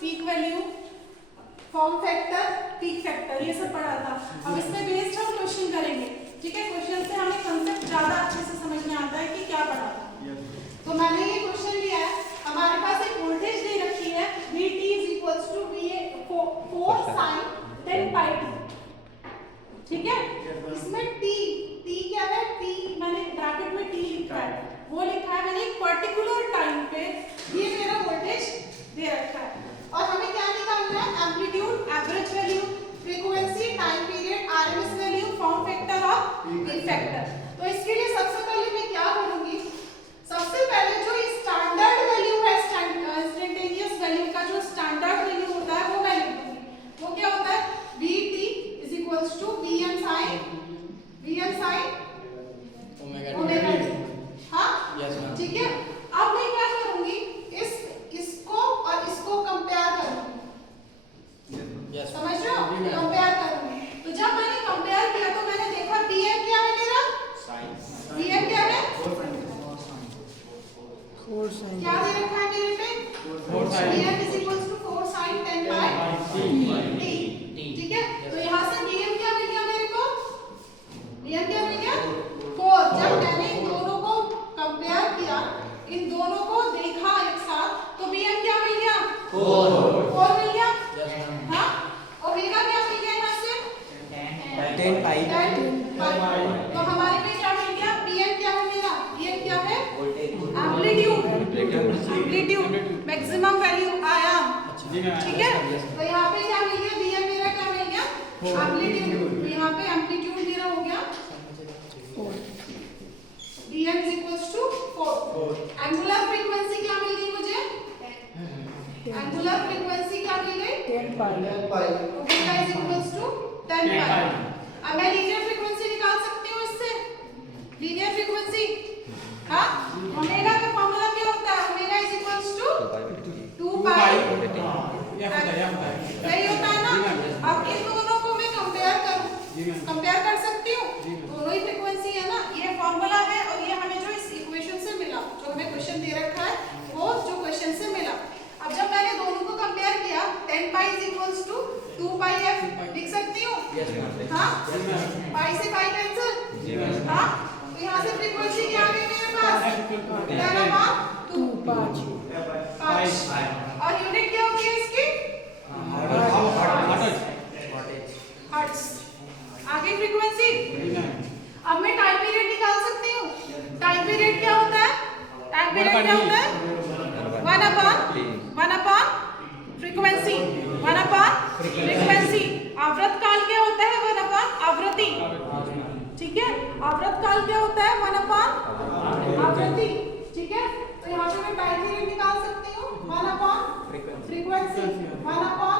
Peak value, form factor, peak factor, ये सब पढ़ा था। अब इसमें बेस्ड हम क्वेश्चन करेंगे, ठीक है। क्वेश्चन से हमें कंसेप्ट ज्यादा अच्छे से समझ में आता है कि क्या पढ़ा था। तो मैंने ये क्वेश्चन लिया है, हमारे पास एक वोल्टेज दे रखी है Vt is equals to VA 4 sin 10 pi t, ठीक है। इसमें t क्या है, t मैंने ब्रैकेट में t लिखा है, वो लिखा है मैंने एक पर्टिकुलर टाइम पे ये मेरा वोल्टेज दे रखा है। और हमें क्या निकालना है, amplitude, average value, frequency, time period, RMS value, form factor और पीक फैक्टर। तो इसके लिए सबसे पहले मैं क्या करूंगी, सबसे पहले जो स्टैंडर्ड वैल्यू है, इंस्टेंटेनियस वैल्यू का जो स्टैंडर्ड वैल्यू होता है वो मैं लिख दूंगी। वो क्या होता है, Vt is equals to Vm sin omega t। हाँ, ठीक है। अब मैं क्या करूंगी, इसको और इसको कंपेयर करूंगी, समझ रहे हो, कंपेयर करूंगी। तो जब मैंने कंपेयर किया तो मैंने देखा Vm क्या है मेरा, Vm क्या है, क्या दे रखा है मेरे पे, Vm is equals to 4 sin 10 pi t, ठीक है। तो यहाँ से Vm क्या मिल गया मेरे को, Vm क्या मिल गया 4। जब मैंने इन दोनों को कंपेयर किया, इन दोनों को देखा एक साथ, तो Vm क्या मिल गया 4 मिल गया, हाँ। ओमेगा क्या मिल गया यहाँ से 10 pi। तो हमारे पे क्या मिल गया, Pm क्या है मेरा, Pm क्या है एम्पलीट्यूड, मैक्सिमम वैल्यू आयाम, ठीक है। तो यहाँ पे क्या मिल गया, Vm मेरा क्या मिल गया एम्पलीट्यूड, तो यहाँ पे एम्पलीट्यूड मेरा हो गया 4, Vm is equals to 4। Angular frequency क्या मिल गई मुझे, एंगुलर फ्रीक्वेंसी क्या मिल गई 10 pi, omega is equals to 10 pi। अब मैं लीनियर फ्रीक्वेंसी निकाल सकती हूँ इससे, लीनियर फ्रीक्वेंसी, हाँ। ओमेगा का फॉर्मूला क्या होता है, omega is equals to 2 pi, यही होता है ना। अब इन दोनों को मैं कंपेयर कर सकती हूँ, दोनों ही फ्रीक्वेंसी है ना, ये फॉर्मूला है और ये हमें जो इस इक्वेशन से मिला, जो हमें क्वेश्चन दे रखा है वो जो क्वेश्चन से मिला। अब जब मैंने दोनों को कंपेयर किया, 10 pi is equals to 2 pi f लिख सकती हूँ, हाँ। pi से pi कैंसिल, हाँ। तो यहाँ से फ्रीक्वेंसी क्या आ गई मेरे पास 10/2, 5। और यूनिट क्या होगी इसकी, हर्ट्ज। आगे फ्रीक्वेंसी, अब मैं टाइम पीरियड निकाल सकती हूँ। टाइम पीरियड क्या होता है, टाइम पीरियड क्या होता है 1 अपॉन फ्रीक्वेंसी, 1 अपॉन फ्रीक्वेंसी। आवृत काल क्या होता है 1 अपॉन आवृत्ति, ठीक है। आवृत काल क्या होता है 1 अपॉन आवृत्ति, ठीक है। तो यहाँ पे मैं टाइम पीरियड निकाल सकती हूँ 1 अपॉन फ्रीक्वेंसी, 1 अपॉन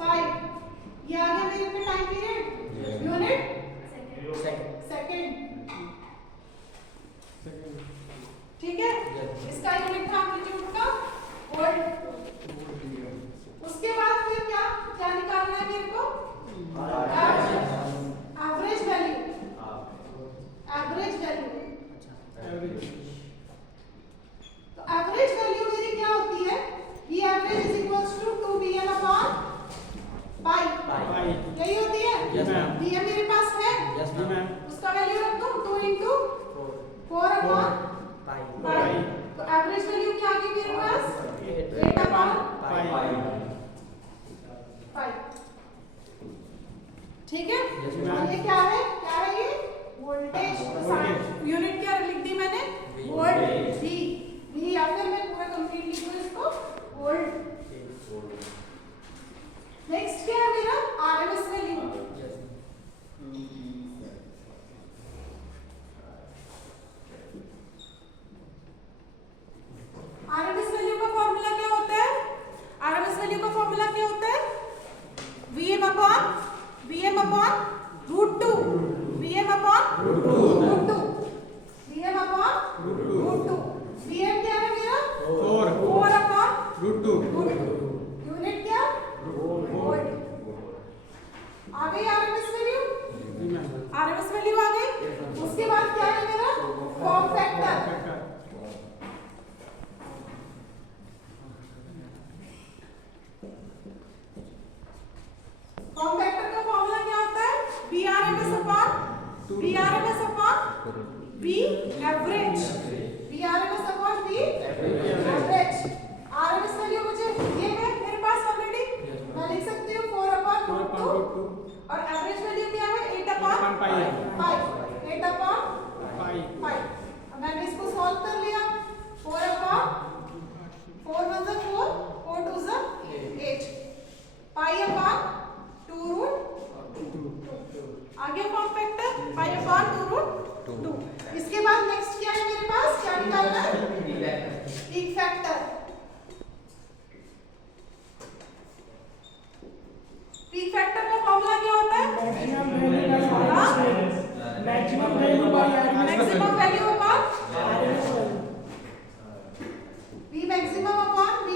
5। ये आ गया मेरे पे टाइम पीरियड, यूनिट सेकंड, ठीक है। इसका यूनिट था एम्पलीट्यूड का वोल्ट। उसके बाद फिर क्या निकालना है मेरे को, एवरेज वैल्यू, तो एवरेज वैल्यू मेरी क्या होती है, ये average is equals to 2Vm upon pi, यही होती है। Vm मेरे पास है, उसका वैल्यू रख दूं 2 into 4 अपॉन पाई। तो एवरेज वैल्यू क्या आ गई मेरे पास 8 अपॉन पाई, ठीक है। और ये क्या है ये वोल्टेज, यूनिट क्या लिख दी मैंने वोल्ट, V, या फिर मैं पूरा कंप्लीट लिखूं इसको वोल्ट। नेक्स्ट क्या है मेरा आरएमएस वैल्यू, आरएमएस वैल्यू का फॉर्मूला क्या होता है, आरएमएस वैल्यू का फॉर्मूला क्या होता है Vm upon √2, Vm upon √2, Vm upon √2। Vm क्या है मेरा 4 upon √2, V average, V RMS upon V average. RMS value मुझे ये है मेरे पास ऑलरेडी, मैं लिख सकती हूँ 4/√2 और एवरेज वैल्यू क्या है 8/5, 8/5। अब मैंने इसको सॉल्व कर लिया, 4/4 1 is 4, 4 2 is 8, pi/2√2। आ गया फॉर्म फैक्टर pi/2√2। इसके बाद नेक्स्ट क्या है मेरे पास, क्या निकालना है, पीक फैक्टर। पीक फैक्टर का फॉर्मूला क्या होता है, maximum value upon V maximum upon V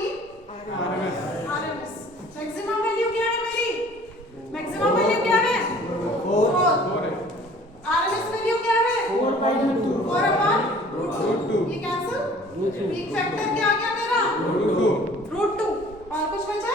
RMS। Maximum value क्या है मेरी, मैक्सिमम वैल्यू क्या है 4, RMS वैल्यू क्या है 4/√2। ये कैंसिल, पीक फैक्टर क्या आ गया मेरा √2 और कुछ बचा